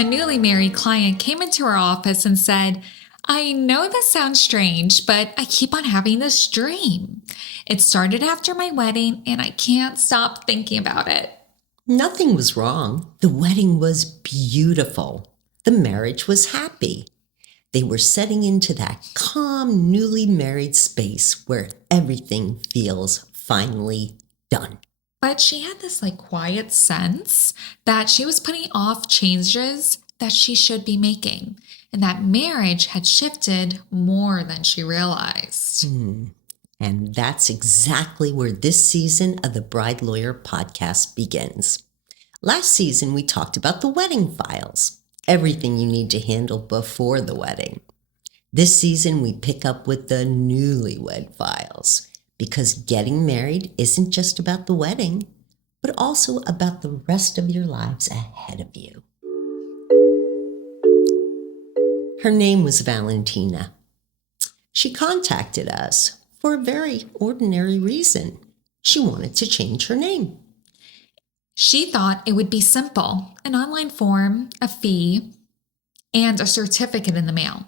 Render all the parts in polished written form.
A newly married client came into her office and said, "I know this sounds strange, but I keep on having this dream. It started after my wedding and I can't stop thinking about it." Nothing was wrong. The wedding was beautiful. The marriage was happy. They were setting into that calm, newly married space where everything feels finally done. But she had this quiet sense that she was putting off changes that she should be making, and that marriage had shifted more than she realized. And that's exactly where this season of the Bride Lawyer podcast begins. Last season, we talked about the wedding files, everything you need to handle before the wedding. This season, we pick up with the newlywed files, because getting married isn't just about the wedding, but also about the rest of your lives ahead of you. Her name was Valentina. She contacted us for a very ordinary reason. She wanted to change her name. She thought it would be simple: an online form, a fee, and a certificate in the mail.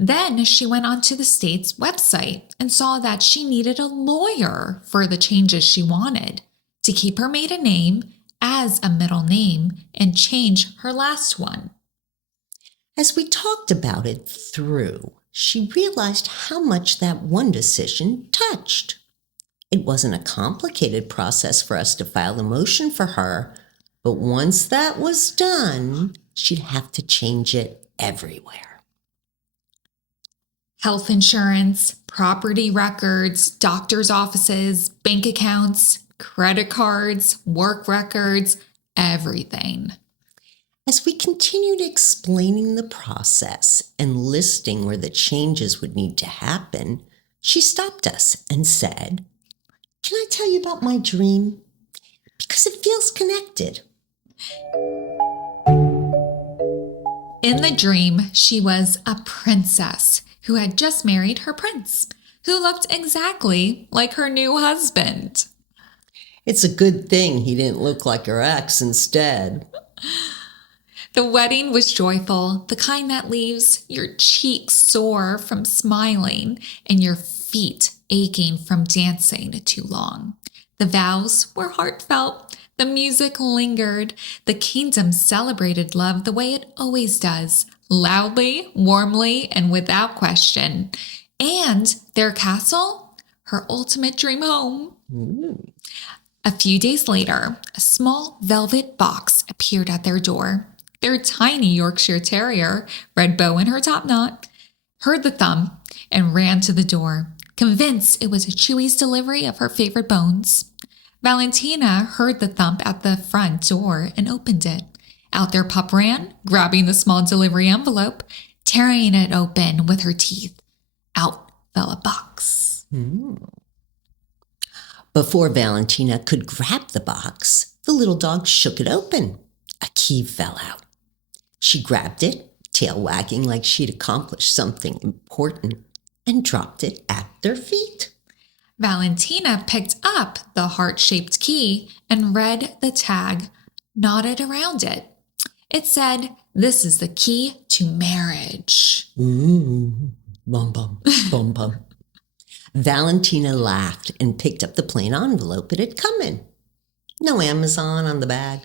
Then she went onto the state's website and saw that she needed a lawyer for the changes she wanted, to keep her maiden name as a middle name and change her last one. As we talked about it through, she realized how much that one decision touched. It wasn't a complicated process for us to file the motion for her, but once that was done, she'd have to change it everywhere. Health insurance, property records, doctor's offices, bank accounts, credit cards, work records, everything. As we continued explaining the process and listing where the changes would need to happen, she stopped us and said, "Can I tell you about my dream? Because it feels connected." In the dream, she was a princess who had just married her prince, who looked exactly like her new husband. It's a good thing he didn't look like her ex instead. The wedding was joyful, the kind that leaves your cheeks sore from smiling and your feet aching from dancing too long. The vows were heartfelt. The music lingered. The kingdom celebrated love the way it always does, loudly, warmly, and without question. And their castle, her ultimate dream home. A few days later, a small velvet box appeared at their door. Their tiny Yorkshire Terrier, red bow in her top knot, heard the thump and ran to the door, convinced it was Chewy's delivery of her favorite bones. Valentina heard the thump at the front door and opened it. Out their pup ran, grabbing the small delivery envelope, tearing it open with her teeth. Out fell a box. Before Valentina could grab the box, the little dog shook it open. A key fell out. She grabbed it, tail wagging like she'd accomplished something important, and dropped it at their feet. Valentina picked up the heart-shaped key and read the tag knotted around it. It said, "This is the key to marriage." Bum, bum, bum, bum. Valentina laughed and picked up the plain envelope it had come in. No Amazon on the bag.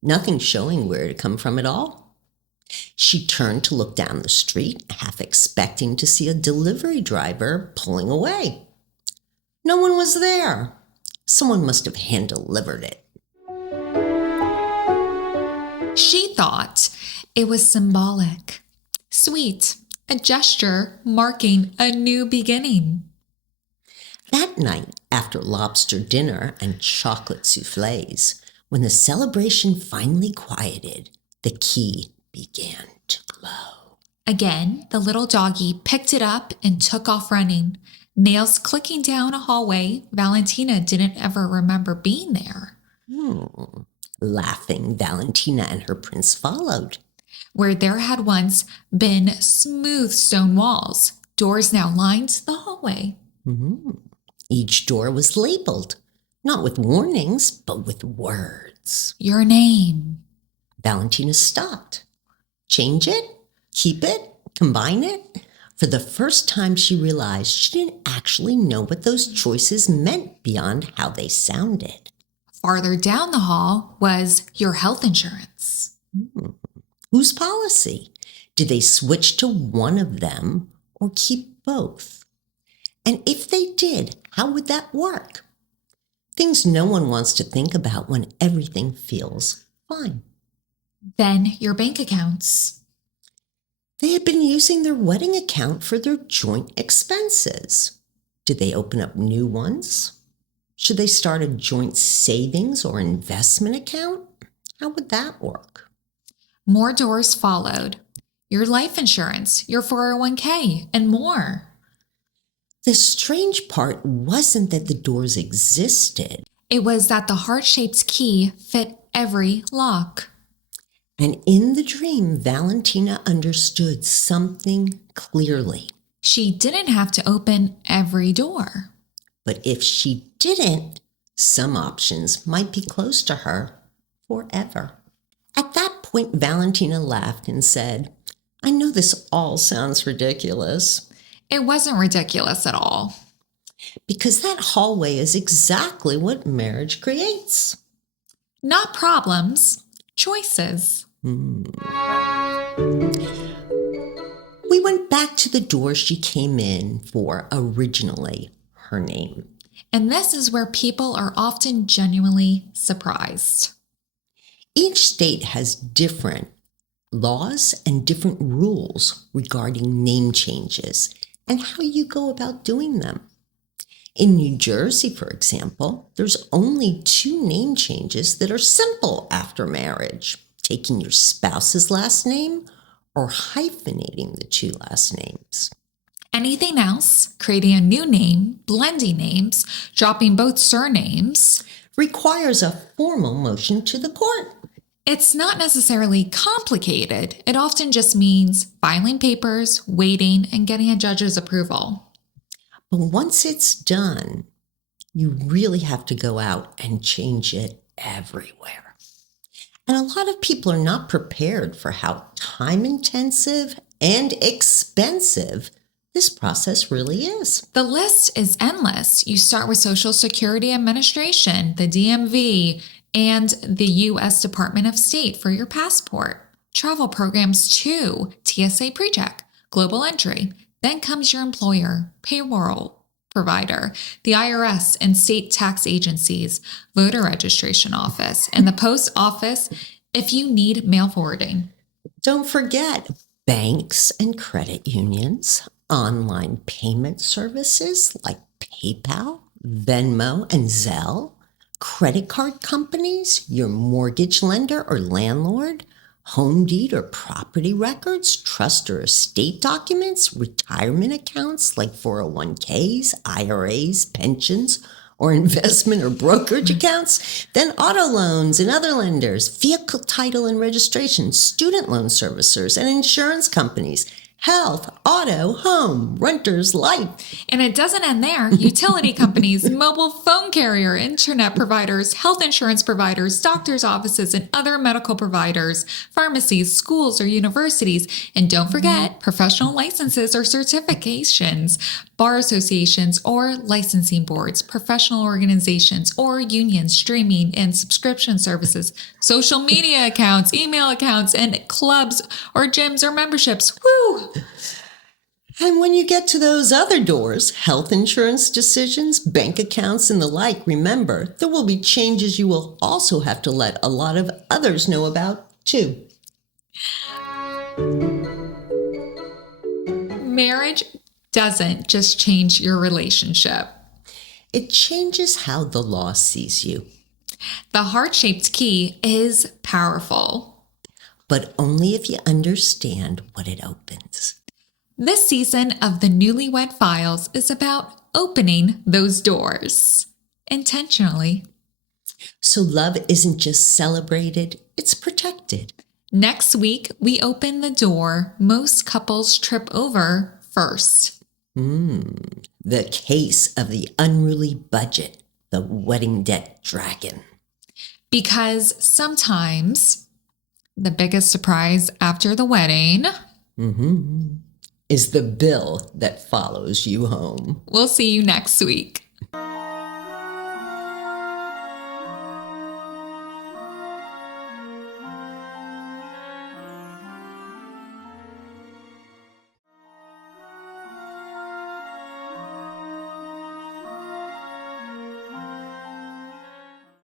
Nothing showing where it had come from at all. She turned to look down the street, half expecting to see a delivery driver pulling away. No one was there. Someone must have hand-delivered it. She thought it was symbolic, sweet, a gesture marking a new beginning. That night, after lobster dinner and chocolate soufflés, when the celebration finally quieted, the key began to glow. Again, the little doggie picked it up and took off running. Nails clicking down a hallway Valentina didn't ever remember being there. Laughing, Valentina and her prince followed. Where there had once been smooth stone walls, doors now lined the hallway. Each door was labeled, not with warnings, but with words. Your name. Valentina stopped. Change it? Keep it? Combine it? For the first time, she realized she didn't actually know what those choices meant beyond how they sounded. Farther down the hall was your health insurance. Whose policy? Did they switch to one of them or keep both? And if they did, how would that work? Things no one wants to think about when everything feels fine. Then your bank accounts. They had been using their wedding account for their joint expenses. Did they open up new ones? Should they start a joint savings or investment account? How would that work? More doors followed. Your life insurance, your 401k, and more. The strange part wasn't that the doors existed. It was that the heart-shaped key fit every lock. And in the dream, Valentina understood something clearly. She didn't have to open every door. But if she didn't, some options might be close to her forever. At that point, Valentina laughed and said, I know this all sounds ridiculous. It wasn't ridiculous at all. Because that hallway is exactly what marriage creates. Not problems, choices. We went back to the door she came in for originally, her name. And this is where people are often genuinely surprised. Each state has different laws and different rules regarding name changes and how you go about doing them. In New Jersey, for example, there's only 2 name changes that are simple after marriage: taking your spouse's last name or hyphenating the 2 last names. Anything else, creating a new name, blending names, dropping both surnames, requires a formal motion to the court. it's not necessarily complicated. It often just means filing papers, waiting, and getting a judge's approval. But once it's done, you really have to go out and change it everywhere. And a lot of people are not prepared for how time-intensive and expensive this process really is. The list is endless. You start with Social Security Administration, the DMV, and the U.S. Department of State for your passport. Travel programs too, TSA PreCheck, Global Entry. Then comes your employer, payroll provider, the IRS and state tax agencies, voter registration office, and the post office if you need mail forwarding. Don't forget banks and credit unions, online payment services like PayPal, Venmo, and Zelle, credit card companies, your mortgage lender or landlord, home deed or property records, trust or estate documents, retirement accounts like 401ks, IRAs, pensions, or investment or brokerage accounts, then auto loans and other lenders, vehicle title and registration, student loan servicers, and insurance companies, health, auto, home, renters, life. And it doesn't end there. Utility companies, mobile phone carrier, internet providers, health insurance providers, doctors' offices, and other medical providers, pharmacies, schools, or universities. And don't forget professional licenses or certifications, bar associations or licensing boards, professional organizations or unions, streaming and subscription services, social media accounts, email accounts, and clubs or gyms or memberships. Woo! And when you get to those other doors, health insurance decisions, bank accounts, and the like, remember, there will be changes you will also have to let a lot of others know about, too. Marriage doesn't just change your relationship. It changes how the law sees you. The heart-shaped key is powerful. But only if you understand what it opens. This season of the Newlywed Files is about opening those doors intentionally. So love isn't just celebrated, it's protected. Next week, we open the door most couples trip over first. The case of the unruly budget, the wedding debt dragon. Because sometimes The biggest surprise after the wedding is the bill that follows you home. We'll see you next week.